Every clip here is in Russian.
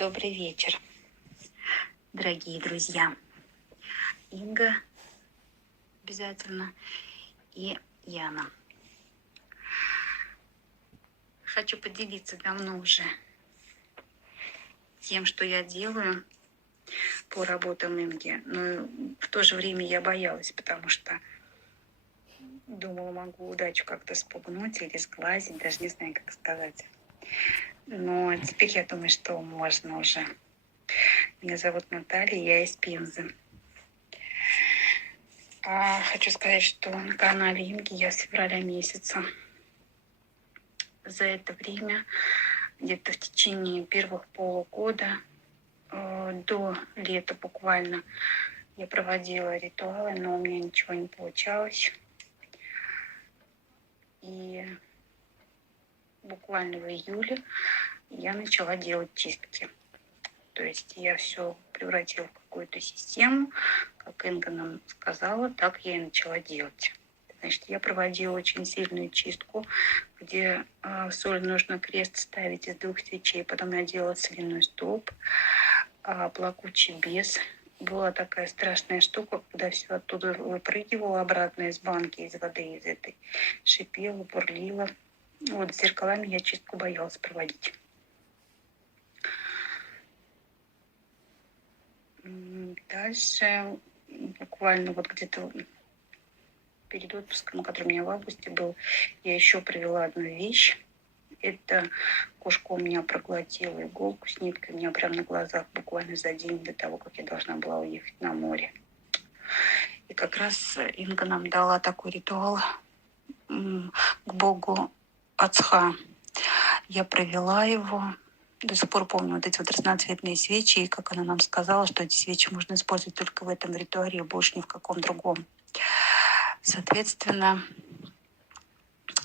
Добрый вечер, дорогие друзья. Инга обязательно и Яна. Хочу поделиться давно уже тем, что я делаю по работам Инги. Но в то же время я боялась, потому что думала, могу удачу как-то спугнуть или сглазить, даже не знаю, как сказать. Но теперь я думаю, что можно уже. Меня зовут Наталья, я из Пензы. Хочу сказать, что на канале Инги я с февраля месяца. За это время, где-то в течение первых полугода, до лета буквально, я проводила ритуалы, но у меня ничего не получалось. И буквально в июле я начала делать чистки. То есть я все превратила в какую-то систему, как Инга нам сказала, так я и начала делать. Значит, я проводила очень сильную чистку, где соль нужно крест ставить из 2 свечей. Потом я делала соляной столб, плакучий бес. Была такая страшная штука, когда все оттуда выпрыгивало обратно из банки, из воды, из этой. Шипела, бурлила. Вот с зеркалами я чистку боялась проводить. Дальше, буквально вот где-то перед отпуском, который у меня в августе был, я еще провела одну вещь. Это кошка у меня проглотила иголку с ниткой. У меня прямо на глазах буквально за день до того, как я должна была уехать на море. И как раз Инга нам дала такой ритуал к богу Ацха. Я провела его. До сих пор помню вот эти вот разноцветные свечи, и как она нам сказала, что эти свечи можно использовать только в этом ритуале, больше ни в каком другом. Соответственно,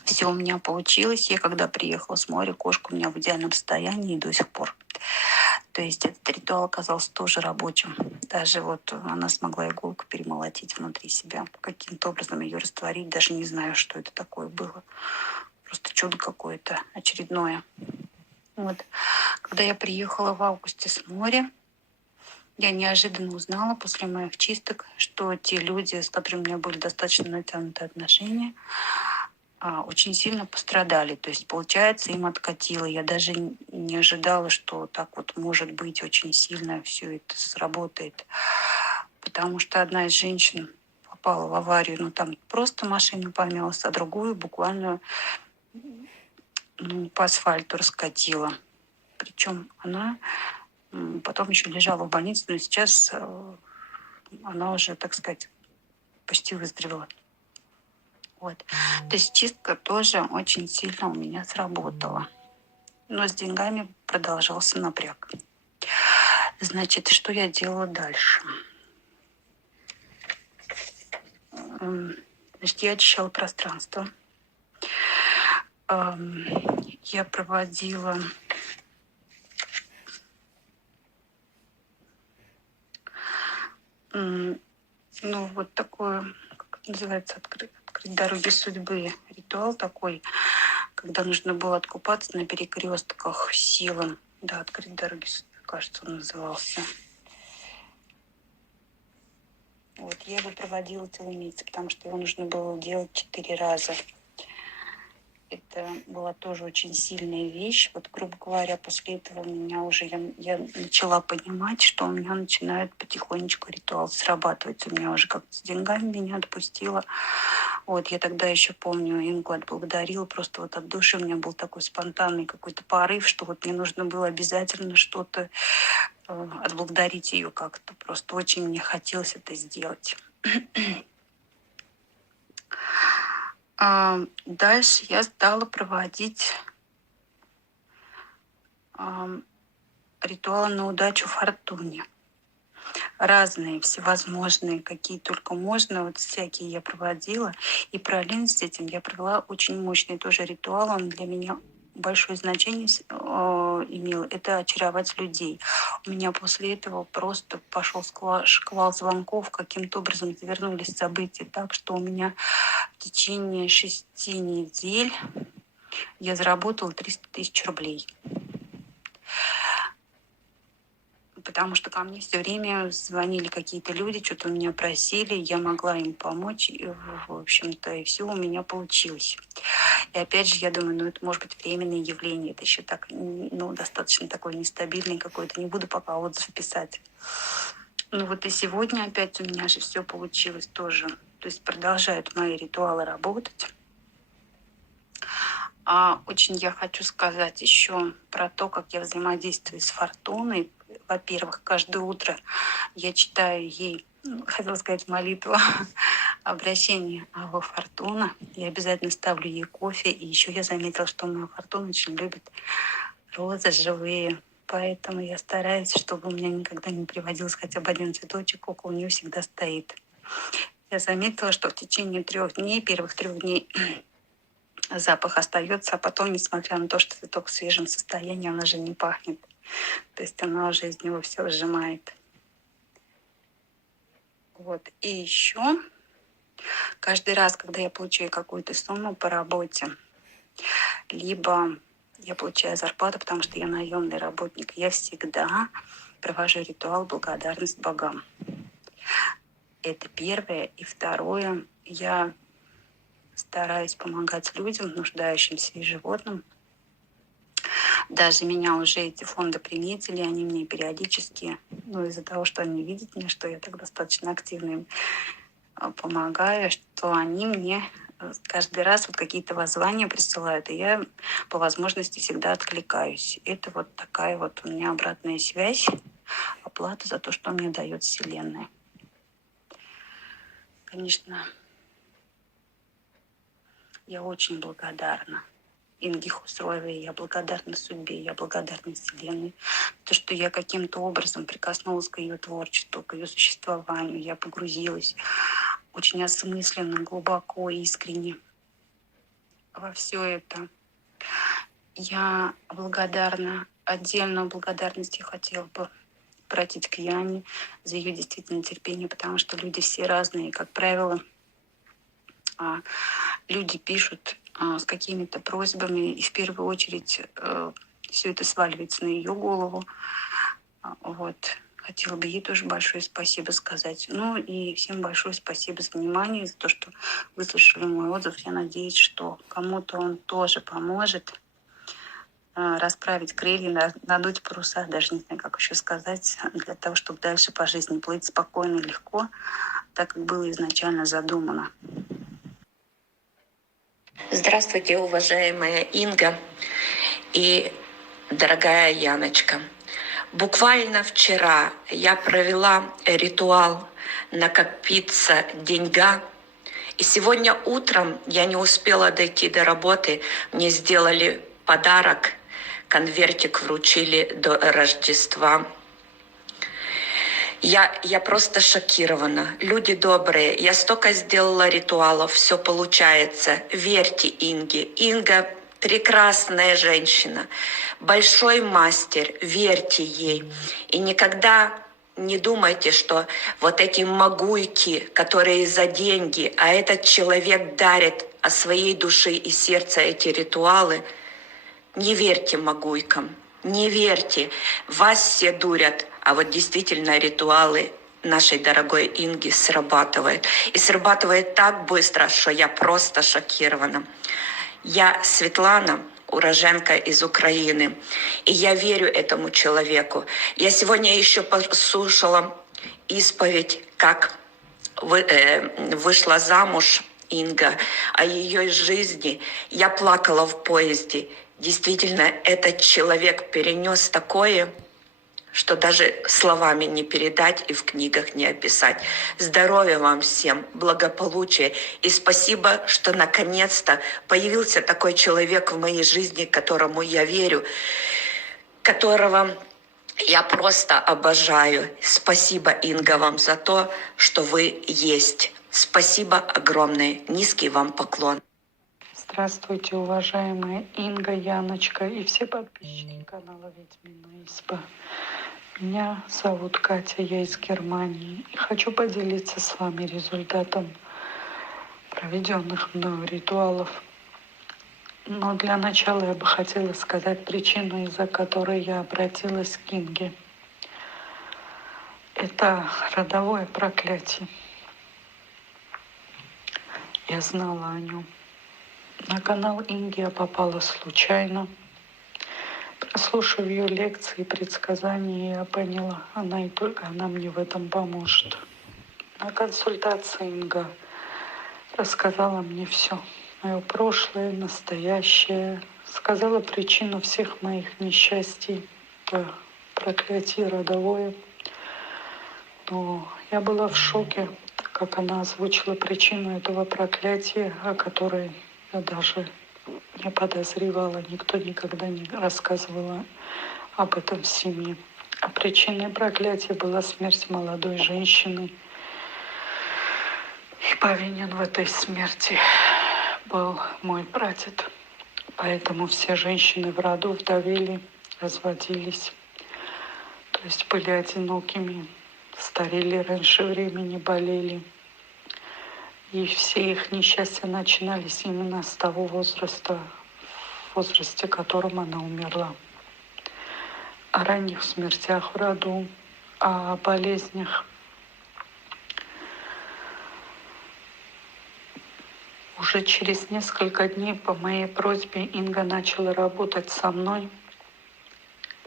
все у меня получилось. Я когда приехала с моря, кошка у меня в идеальном состоянии и до сих пор. То есть этот ритуал оказался тоже рабочим. Даже вот она смогла иголку перемолотить внутри себя, каким-то образом ее растворить. Даже не знаю, что это такое было. Просто чудо какое-то очередное. Вот. Когда я приехала в августе с моря, я неожиданно узнала после моих чисток, что те люди, с которыми у меня были достаточно натянутые отношения, очень сильно пострадали. То есть, получается, им откатило. Я даже не ожидала, что так вот может быть очень сильно все это сработает. Потому что одна из женщин попала в аварию, ну там просто машина помялась, а другую буквально по асфальту раскатила. Причем она потом еще лежала в больнице, но сейчас она уже, так сказать, почти выздоровела. Вот. То есть чистка тоже очень сильно у меня сработала. Но с деньгами продолжался напряг. Значит, что я делала дальше? Значит, я очищала пространство. Я проводила вот такое, как это называется, открыть дороги судьбы. Ритуал такой, когда нужно было откупаться на перекрестках силам. Да, открыть дороги судьбы, кажется, он назывался. Вот, я его проводила целый месяц, потому что его нужно было делать 4 раза. Это была тоже очень сильная вещь. Вот, грубо говоря, после этого у меня уже я начала понимать, что у меня начинает потихонечку ритуал срабатывать. У меня уже как-то с деньгами меня отпустило. Вот, я тогда еще помню, Ингу отблагодарила. Просто вот от души у меня был такой спонтанный какой-то порыв, что вот мне нужно было обязательно что-то отблагодарить ее как-то. Просто очень мне хотелось это сделать. Дальше я стала проводить ритуалы на удачу фортуне. Разные, всевозможные, какие только можно, вот всякие я проводила. И параллельно с этим я провела очень мощный тоже ритуал, он для меня большое значение имел, это очаровать людей. У меня после этого просто пошел шквал звонков, каким-то образом завернулись события так, что у меня в течение 6 недель я заработала 300 000 рублей. потому что ко мне все время звонили какие-то люди, что-то у меня просили, я могла им помочь, и, в общем-то, и все у меня получилось. И опять же, я думаю, ну, это может быть временное явление, это еще так, ну, достаточно такой нестабильный какой-то, не буду пока отзыв писать. Ну вот и сегодня опять у меня же все получилось тоже. То есть продолжают мои ритуалы работать. Очень я хочу сказать еще про то, как я взаимодействую с Фортуной. Во-первых, каждое утро я читаю ей, хотела сказать, молитву, обращение во Фортуна. Я обязательно ставлю ей кофе. И еще я заметила, что моя Фортуна очень любит розы живые. Поэтому я стараюсь, чтобы у меня никогда не приводился хотя бы один цветочек, около нее всегда стоит. Я заметила, что в течение 3 дней, первых 3 дней запах остается, а потом, несмотря на то, что цветок в свежем состоянии, он уже не пахнет. То есть она уже из него все выжимает. Вот. И еще каждый раз, когда я получаю какую-то сумму по работе, либо я получаю зарплату, потому что я наемный работник, я всегда провожу ритуал благодарность богам. Это первое. И второе, я стараюсь помогать людям, нуждающимся и животным. Даже меня уже эти фонды приметили, они мне периодически, из-за того, что они видят меня, что я так достаточно активно им помогаю, что они мне каждый раз вот какие-то воззвания присылают, и я по возможности всегда откликаюсь. Это вот такая вот у меня обратная связь, оплата за то, что мне дает Вселенная. Конечно, я очень благодарна Инге Хусроевой, я благодарна судьбе, я благодарна Вселенной. То, что я каким-то образом прикоснулась к ее творчеству, к ее существованию, я погрузилась очень осмысленно, глубоко, искренне во все это. Я благодарна, отдельную благодарность я хотела бы обратить к Яне за ее действительно терпение, потому что люди все разные. Как правило, люди пишут с какими-то просьбами, и в первую очередь все это сваливается на ее голову. Вот. Хотела бы ей тоже большое спасибо сказать. Ну и всем большое спасибо за внимание, за то, что выслушали мой отзыв. Я надеюсь, что кому-то он тоже поможет расправить крылья, надуть паруса, даже не знаю, как еще сказать, для того, чтобы дальше по жизни плыть спокойно и легко, так как было изначально задумано. Здравствуйте, уважаемая Инга и дорогая Яночка. Буквально вчера я провела ритуал накопиться деньга, и сегодня утром я не успела дойти до работы, мне сделали подарок, конвертик вручили до Рождества. Я просто шокирована. Люди добрые, я столько сделала ритуалов, все получается. Верьте Инге. Инга прекрасная женщина, большой мастер, верьте ей. И никогда не думайте, что вот эти могуйки, которые за деньги, а этот человек дарит о своей душе и сердце эти ритуалы, не верьте могуйкам. Не верьте, вас все дурят, а вот действительно ритуалы нашей дорогой Инги срабатывают. И срабатывает так быстро, что я просто шокирована. Я Светлана, уроженка из Украины, и я верю этому человеку. Я сегодня еще послушала исповедь, как вышла замуж Инга, о ее жизни. Я плакала в поезде. Действительно, этот человек перенес такое, что даже словами не передать и в книгах не описать. Здоровья вам всем, благополучия. И спасибо, что наконец-то появился такой человек в моей жизни, которому я верю, которого я просто обожаю. Спасибо, Инга, вам за то, что вы есть. Спасибо огромное. Низкий вам поклон. Здравствуйте, уважаемая Инга, Яночка и все подписчики канала Ведьмина Изба. Меня зовут Катя, я из Германии. И хочу поделиться с вами результатом проведенных мною ритуалов. Но для начала я бы хотела сказать причину, из-за которой я обратилась к Инге. Это родовое проклятие. Я знала о нем. На канал Инги я попала случайно. Прослушав ее лекции и предсказания, я поняла, она и только она мне в этом поможет. На консультации Инга рассказала мне все. Мое прошлое, настоящее. Сказала причину всех моих несчастий. Это проклятие родовое. Но я была в шоке, так как она озвучила причину этого проклятия, о которой я даже не подозревала. Никто никогда не рассказывал об этом в семье. А причиной проклятия была смерть молодой женщины. И повинен в этой смерти был мой прадед. Поэтому все женщины в роду вдовели, разводились. То есть были одинокими, старели раньше времени, болели. И все их несчастья начинались именно с того возраста, в возрасте, в котором она умерла. О ранних смертях в роду, о болезнях. Уже через несколько дней по моей просьбе Инга начала работать со мной.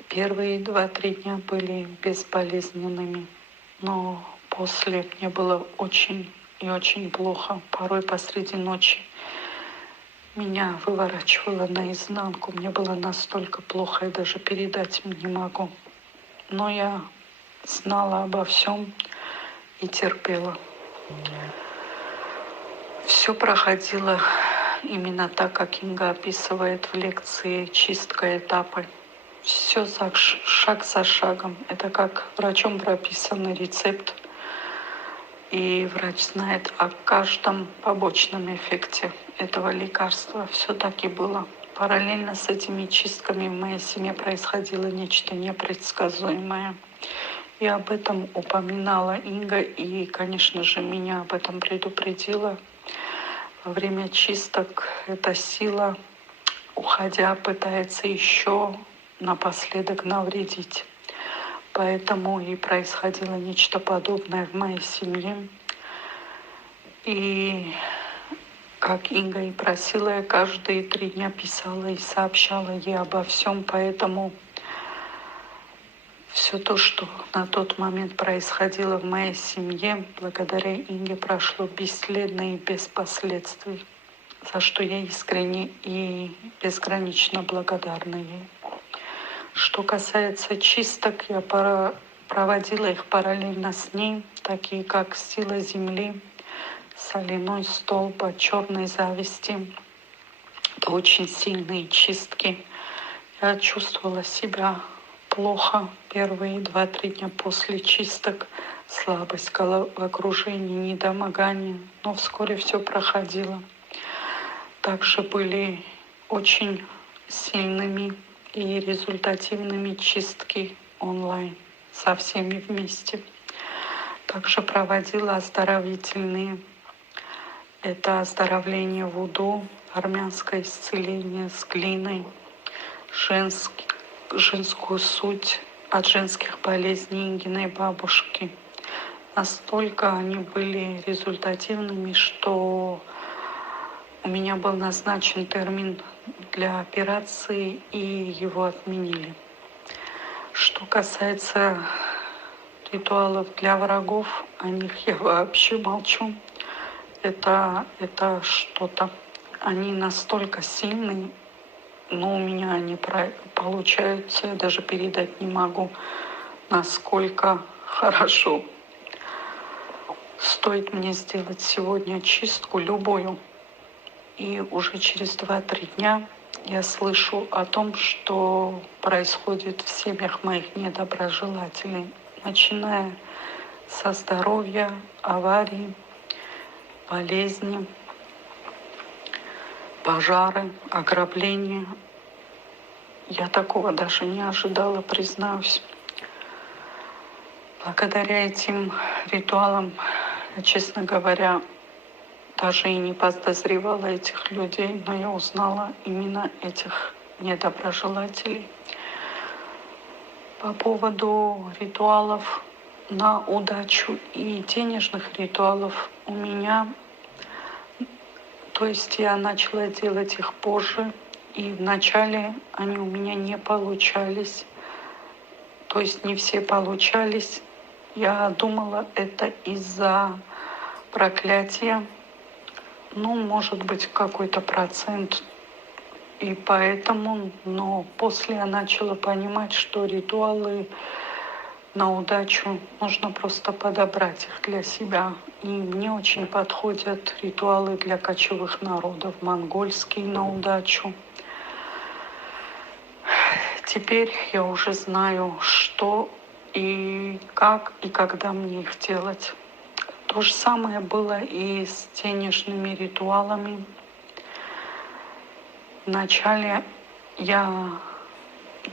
Первые 2-3 дня были безболезненными, но после мне было очень и очень плохо. Порой посреди ночи меня выворачивало наизнанку. Мне было настолько плохо, я даже передать не могу. Но я знала обо всем и терпела. Все проходило именно так, как Инга описывает в лекции «Чистка этапа». Все шаг за шагом. Это как врачом прописанный рецепт. И врач знает о каждом побочном эффекте этого лекарства. Все так и было. Параллельно с этими чистками в моей семье происходило нечто непредсказуемое. И об этом упоминала Инга, и, конечно же, меня об этом предупредила. Во время чисток эта сила, уходя, пытается еще напоследок навредить. Поэтому и происходило нечто подобное в моей семье. И как Инга и просила, я каждые 3 дня писала и сообщала ей обо всем. Поэтому все то, что на тот момент происходило в моей семье, благодаря Инге прошло бесследно и без последствий, за что я искренне и безгранично благодарна ей. Что касается чисток, я проводила их параллельно с ней, такие как «Сила Земли», «Соляной столб», от «Черной зависти». Это очень сильные чистки. Я чувствовала себя плохо первые 2-3 дня после чисток, слабость в окружении, недомогание, но вскоре все проходило. Также были очень сильными и результативными чистки онлайн со всеми вместе. Также проводила оздоровительные. Это оздоровление вуду, армянское исцеление с глиной, женскую суть от женских болезней Ингиной бабушки. Настолько они были результативными, что у меня был назначен термин для операции, и его отменили. Что касается ритуалов для врагов, о них я вообще молчу. Это что-то. Они настолько сильные, но у меня они получаются, я даже передать не могу, насколько хорошо. Стоит мне сделать сегодня чистку, любую, и уже через 2-3 дня я слышу о том, что происходит в семьях моих недоброжелателей, начиная со здоровья, аварий, болезни, пожары, ограбления. Я такого даже не ожидала, признаюсь. Благодаря этим ритуалам, честно говоря, даже и не подозревала этих людей, но я узнала именно этих недоброжелателей. По поводу ритуалов на удачу и денежных ритуалов у меня, то есть я начала делать их позже, и вначале они у меня не получались, то есть не все получались. Я думала, это из-за проклятия, ну, может быть, какой-то процент, и поэтому, но после я начала понимать, что ритуалы на удачу нужно просто подобрать их для себя. И мне очень подходят ритуалы для кочевых народов, монгольские на удачу. Теперь я уже знаю, что и как, и когда мне их делать. То же самое было и с денежными ритуалами. Вначале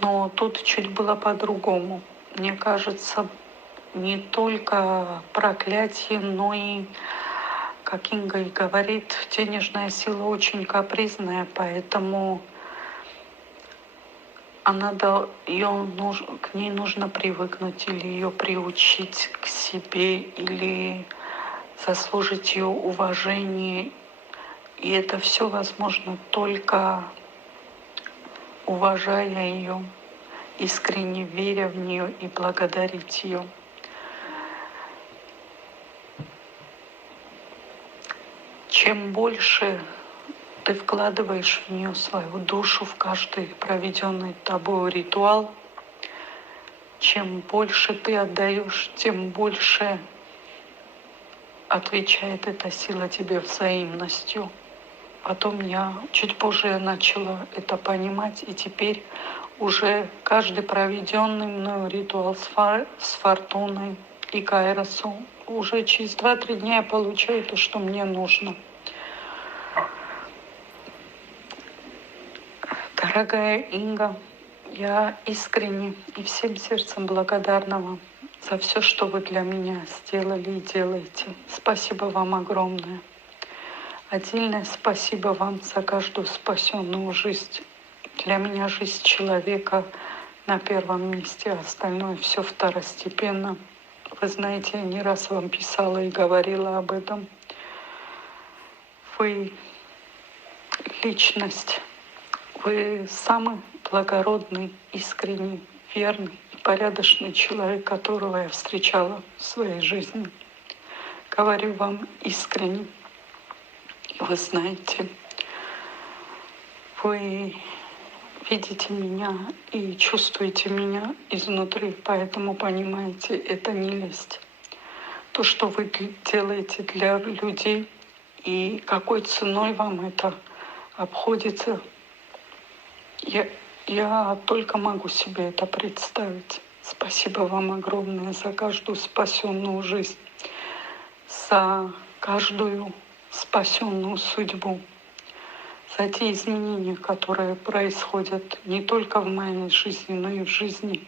но тут чуть было по-другому. Мне кажется, не только проклятие, но и, как Инга и говорит, денежная сила очень капризная, поэтому к ней нужно привыкнуть или ее приучить к себе, или заслужить ее уважение. И это все возможно только уважая ее, искренне веря в нее и благодарить ее. Чем больше ты вкладываешь в нее свою душу, в каждый проведенный тобой ритуал, чем больше ты отдаешь, тем больше отвечает эта сила тебе взаимностью. Потом чуть позже я начала это понимать, и теперь уже каждый проведенный мною ритуал с фортуной и кайросом, уже через 2-3 дня я получаю то, что мне нужно. Дорогая Инга, я искренне и всем сердцем благодарна вам за все, что вы для меня сделали и делаете. Спасибо вам огромное. Отдельное спасибо вам за каждую спасенную жизнь. Для меня жизнь человека на первом месте, а остальное все второстепенно. Вы знаете, я не раз вам писала и говорила об этом. Вы личность. Вы самый благородный, искренний, верный и порядочный человек, которого я встречала в своей жизни. Говорю вам искренне. И вы знаете, вы видите меня и чувствуете меня изнутри, поэтому понимаете, это не лесть. То, что вы делаете для людей и какой ценой вам это обходится, я только могу себе это представить. Спасибо вам огромное за каждую спасенную жизнь, за каждую спасенную судьбу, за те изменения, которые происходят не только в моей жизни, но и в жизни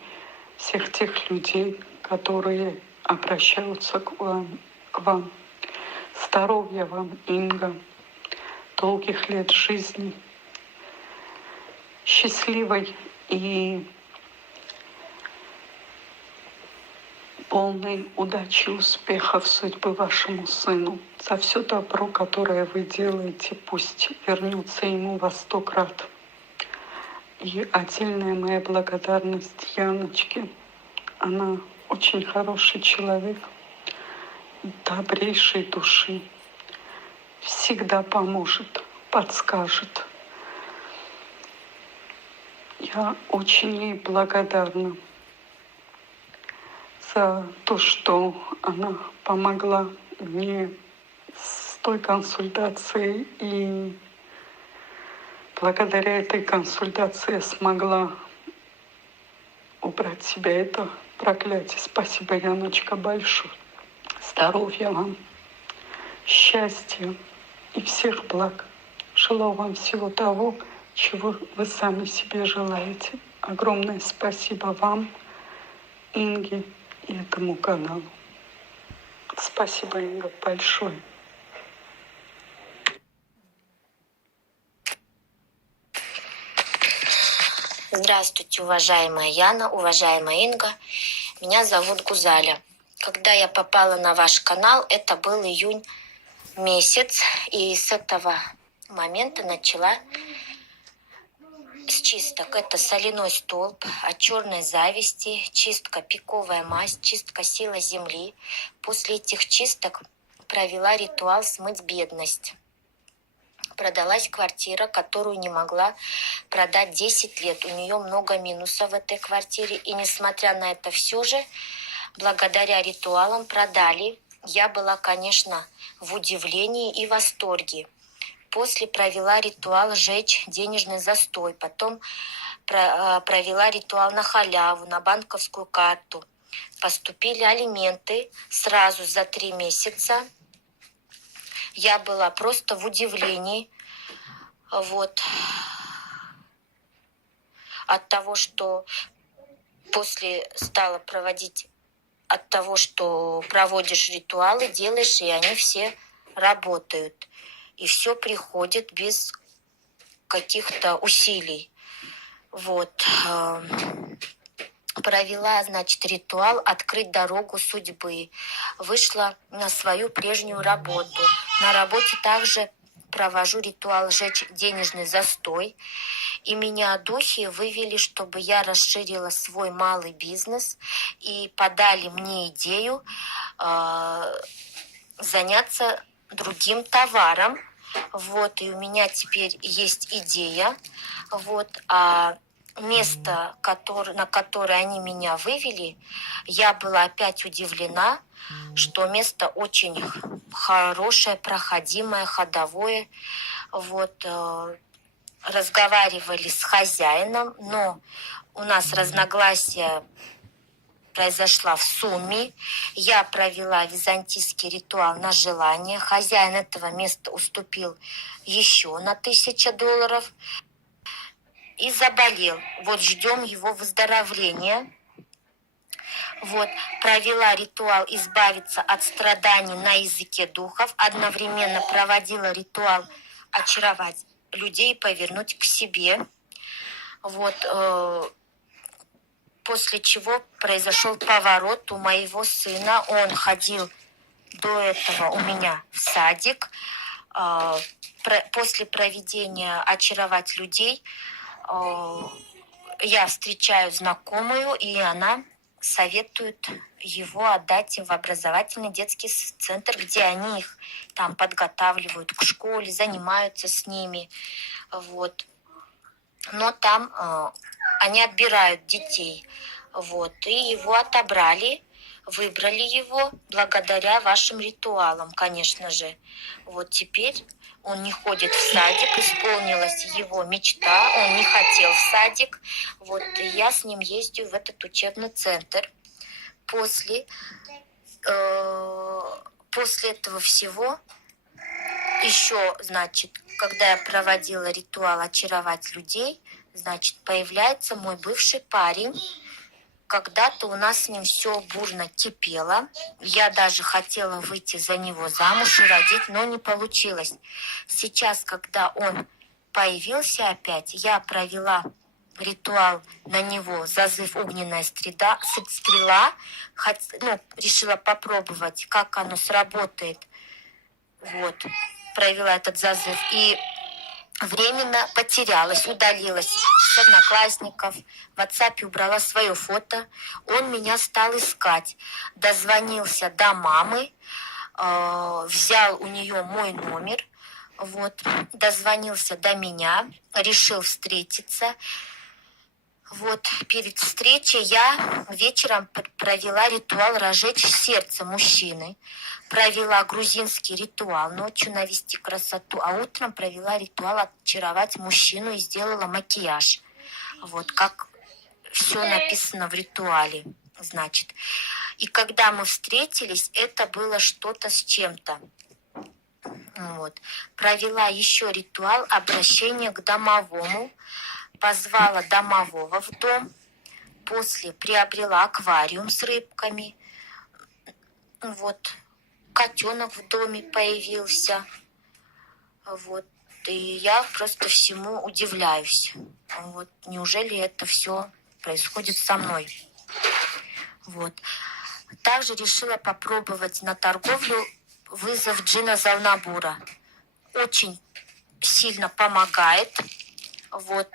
всех тех людей, которые обращаются к вам. Здоровья вам, Инга, долгих лет жизни, счастливой и полной удачи и успехов судьбы вашему сыну. За все добро, которое вы делаете, пусть вернется ему во 100 крат. И отдельная моя благодарность Яночке. Она очень хороший человек, добрейшей души. Всегда поможет, подскажет. Я очень ей благодарна за то, что она помогла мне с той консультацией, и благодаря этой консультации я смогла убрать с себя это проклятие. Спасибо, Яночка, большое. Здоровья вам, счастья и всех благ. Желаю вам всего того, чего вы сами себе желаете. Огромное спасибо вам, Инге, и этому каналу. Спасибо, Инга, большое. Здравствуйте, уважаемая Яна, уважаемая Инга. Меня зовут Гузаля. Когда я попала на ваш канал, это был июнь месяц, и с этого момента начала с чисток. Это соляной столб, от черной зависти, чистка пиковая масть, чистка сила земли. После этих чисток провела ритуал смыть бедность. Продалась квартира, которую не могла продать 10 лет. У нее много минусов в этой квартире. И несмотря на это все же, благодаря ритуалам продали. Я была, конечно, в удивлении и восторге. После провела ритуал сжечь денежный застой. Потом провела ритуал на халяву, на банковскую карту. Поступили алименты сразу за 3 месяца. Я была просто в удивлении. Вот. От того, что после стала проводить, от того, что проводишь ритуалы, делаешь, и они все работают. И все приходит без каких-то усилий. Вот. Провела, значит, ритуал «Открыть дорогу судьбы». Вышла на свою прежнюю работу. На работе также провожу ритуал «Сжечь денежный застой». И меня духи вывели, чтобы я расширила свой малый бизнес. И подали мне идею заняться другим товаром. Вот, и у меня теперь есть идея. Вот, а место, на которое они меня вывели, я была опять удивлена, что место очень хорошее, проходимое, ходовое. Вот, разговаривали с хозяином, но у нас разногласия произошла в сумме. Я провела византийский ритуал на желание. Хозяин этого места уступил еще на $1000 и заболел. Вот ждем его выздоровления. Вот, провела ритуал избавиться от страданий на языке духов. Одновременно проводила ритуал очаровать людей, повернуть к себе. Вот, после чего произошел поворот у моего сына. Он ходил до этого у меня в садик. После проведения «Очаровать людей» я встречаю знакомую, и она советует его отдать в образовательный детский центр, где они их там подготавливают к школе, занимаются с ними. Вот. Но там они отбирают детей. Вот. И его отобрали, выбрали его благодаря вашим ритуалам, конечно же. Вот теперь он не ходит в садик, исполнилась его мечта, он не хотел в садик. Вот. И я с ним ездил в этот учебный центр. После этого всего еще, значит, когда я проводила ритуал очаровать людей, значит, появляется мой бывший парень. Когда-то у нас с ним все бурно кипело. Я даже хотела выйти за него замуж и родить, но не получилось. Сейчас, когда он появился опять, я провела ритуал на него, зазыв огненная стрела, решила попробовать, как оно сработает. Вот, провела этот зазыв и временно потерялась, удалилась с одноклассников, в WhatsApp убрала свое фото. Он меня стал искать, дозвонился до мамы, взял у нее мой номер, вот, дозвонился до меня, решил встретиться. Вот, перед встречей я вечером провела ритуал «Разжечь сердце мужчины». Провела грузинский ритуал ночью навести красоту, а утром провела ритуал очаровать мужчину и сделала макияж. Вот, как все написано в ритуале, значит. И когда мы встретились, это было что-то с чем-то. Вот. Провела еще ритуал обращения к домовому. Позвала домового в дом, после приобрела аквариум с рыбками. Вот, котенок в доме появился. Вот, и я просто всему удивляюсь. Вот, неужели это все происходит со мной? Вот. Также решила попробовать на торговлю вызов джина Залнабура. Очень сильно помогает. Вот,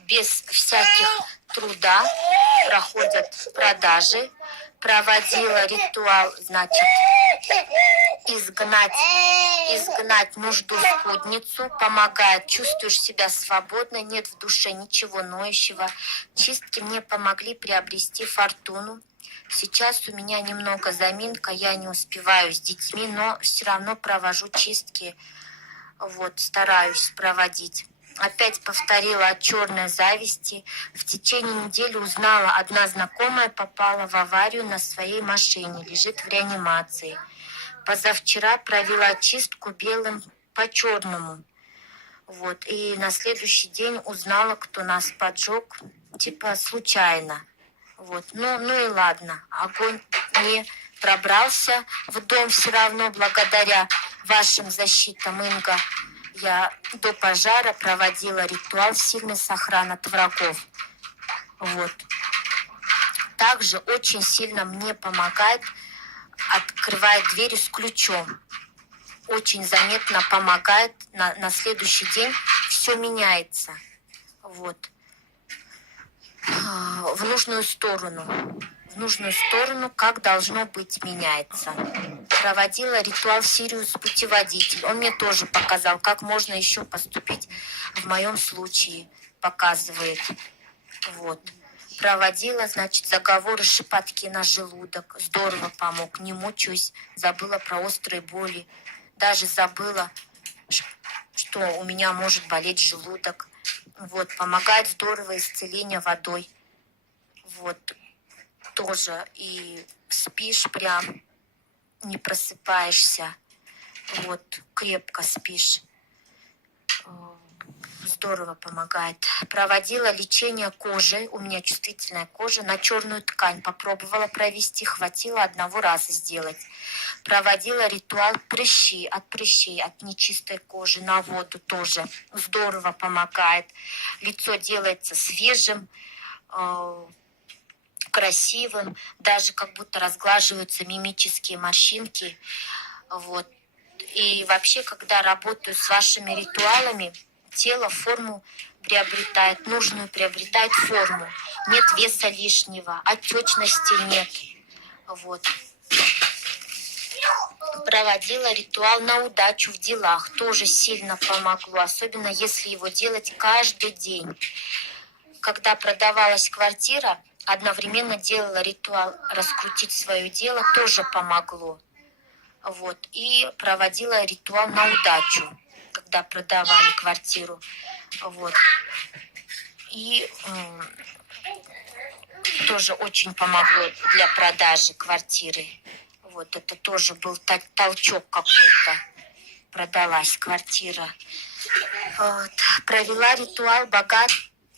без всяких труда проходят продажи. Проводила ритуал, значит, изгнать нужду скудницу, помогает, чувствуешь себя свободно, нет в душе ничего ноющего. Чистки мне помогли приобрести фортуну. Сейчас у меня немного заминка, я не успеваю с детьми, но все равно провожу чистки, вот, стараюсь проводить. Опять повторила о черной зависти. В течение недели узнала, одна знакомая попала в аварию на своей машине, лежит в реанимации. Позавчера провела чистку белым по черному. Вот. И на следующий день узнала, кто нас поджег, типа случайно. Вот. Ну и ладно, огонь не пробрался в дом все равно благодаря вашим защитам, Инга. Я до пожара проводила ритуал сильной сохран от врагов. Вот. Также очень сильно мне помогает, открывает двери с ключом. Очень заметно помогает. На следующий день все меняется. Вот. В нужную сторону. В нужную сторону, как должно быть, меняется. Проводила ритуал Сириус Путеводитель. Он мне тоже показал, как можно еще поступить в моем случае. Показывает. Вот. Проводила, значит, заговоры, шепотки на желудок. Здорово помог. Не мучаюсь. Забыла про острые боли. Даже забыла, что у меня может болеть желудок. Вот. Помогает здорово исцеление водой. Вот. Тоже. И спишь прям, не просыпаешься. Вот. Крепко спишь. Здорово помогает. Проводила лечение кожи, у меня чувствительная кожа, на черную ткань. Попробовала провести, хватило одного раза сделать. Проводила ритуал прыщи, от нечистой кожи на воду тоже. Здорово помогает. Лицо делается свежим, красивым, даже как будто разглаживаются мимические морщинки. Вот. И вообще, когда работаю с вашими ритуалами, тело форму приобретает, нужную приобретает форму. Нет веса лишнего, отечности нет. Вот. Проводила ритуал на удачу в делах. Тоже сильно помогло, особенно если его делать каждый день. Когда продавалась квартира, одновременно делала ритуал раскрутить свое дело, тоже помогло. Вот. И проводила ритуал на удачу, когда продавали квартиру. Вот. И тоже очень помогло для продажи квартиры. Вот это тоже был толчок какой-то. Продалась квартира. Вот. Провела ритуал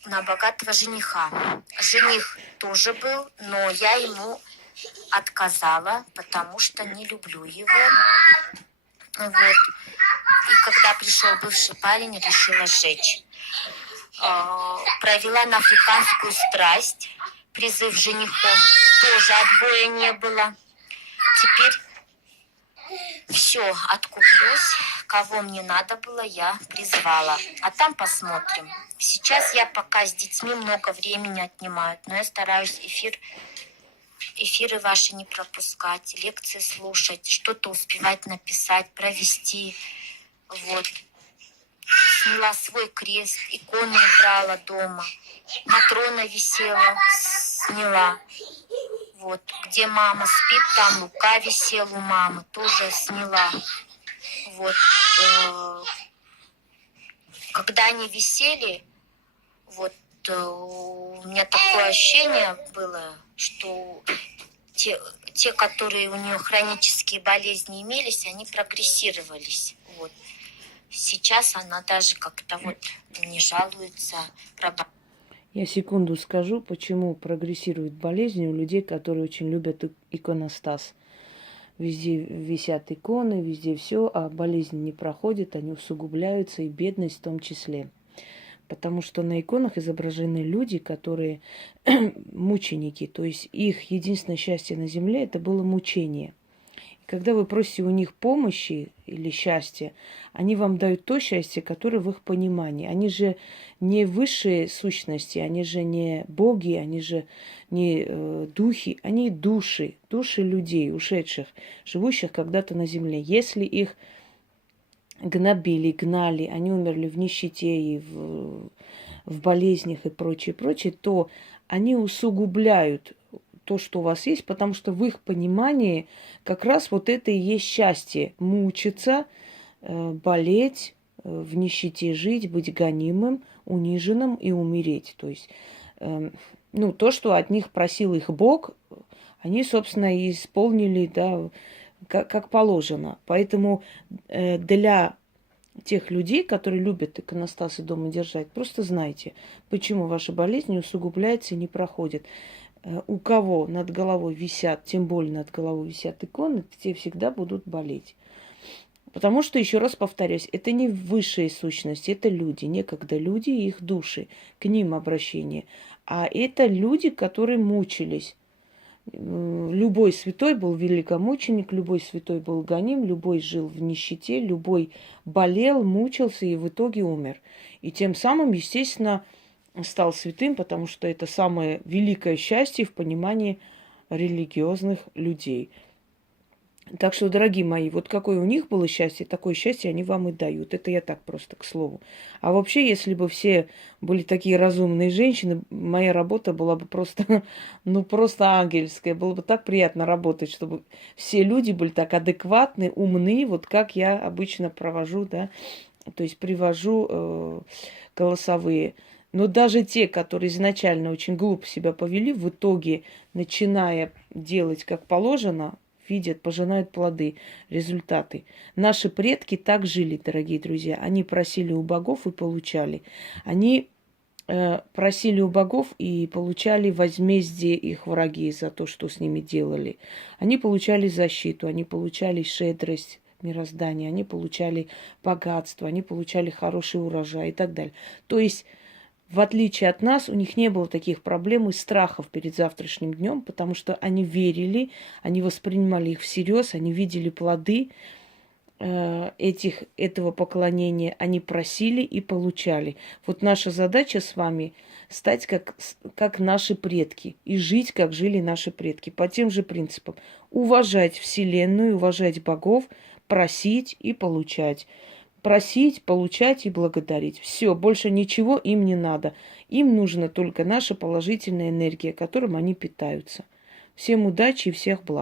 на богатого жениха. Жених тоже был, но я ему отказала, потому что не люблю его. Вот. И когда пришел бывший парень, решила сжечь. Провела на африканскую страсть, призыв женихов, тоже отбоя не было. Теперь все, откуплюсь, кого мне надо было, я призвала. А там посмотрим. Сейчас я пока с детьми много времени отнимаю, но я стараюсь эфиры ваши не пропускать, лекции слушать, что-то успевать написать, провести. Вот. Сняла свой крест, иконы убрала дома, Матрона висела, сняла. Вот. Где мама спит, там Лука висел у мамы, тоже сняла. Вот. Когда они висели, вот у меня такое ощущение было, что те, которые у нее хронические болезни имелись, они прогрессировались. Вот. Сейчас она даже как-то вот не жалуется. Я секунду скажу, почему прогрессируют болезни у людей, которые очень любят иконостас. Везде висят иконы, везде все, а болезни не проходят, они усугубляются, и бедность в том числе. Потому что на иконах изображены люди, которые мученики. То есть их единственное счастье на земле – это было мучение. И когда вы просите у них помощи или счастья, они вам дают то счастье, которое в их понимании. Они же не высшие сущности, они же не боги, они же не духи, они души, души людей, ушедших, живущих когда-то на земле. Если их гнобили, гнали, они умерли в нищете и в болезнях и прочее, прочее, то они усугубляют то, что у вас есть, потому что в их понимании как раз вот это и есть счастье. Мучиться, болеть, в нищете жить, быть гонимым, униженным и умереть. То есть, то, что от них просил их Бог, они, собственно, и исполнили, да, как положено. Поэтому для тех людей, которые любят иконостасы дома держать, просто знайте, почему ваша болезнь усугубляется и не проходит. У кого над головой висят, тем более над головой висят иконы, те всегда будут болеть. Потому что, еще раз повторюсь, это не высшие сущности, это люди, некогда люди и их души, к ним обращение. А это люди, которые мучились. Любой святой был великомученик, любой святой был гоним, любой жил в нищете, любой болел, мучился и в итоге умер. И тем самым, естественно, стал святым, потому что это самое великое счастье в понимании религиозных людей. Так что, дорогие мои, вот какое у них было счастье, такое счастье они вам и дают. Это я так просто к слову. А вообще, если бы все были такие разумные женщины, моя работа была бы просто, просто ангельская. Было бы так приятно работать, чтобы все люди были так адекватны, умны, вот как я обычно провожу, да, то есть привожу голосовые. Но даже те, которые изначально очень глупо себя повели, в итоге, начиная делать как положено, видят, пожинают плоды, результаты. Наши предки так жили, дорогие друзья. Они просили у богов и получали. Они просили у богов и получали возмездие их враги за то, что с ними делали. Они получали защиту, они получали щедрость мироздания, они получали богатство, они получали хороший урожай и так далее. То есть, в отличие от нас, у них не было таких проблем и страхов перед завтрашним днем, потому что они верили, они воспринимали их всерьез, они видели плоды этого поклонения, они просили и получали. Вот наша задача с вами стать как наши предки и жить, как жили наши предки, по тем же принципам. Уважать Вселенную, уважать богов, просить и получать. Просить, получать и благодарить. Все, больше ничего им не надо. Им нужна только наша положительная энергия, которым они питаются. Всем удачи и всех благ.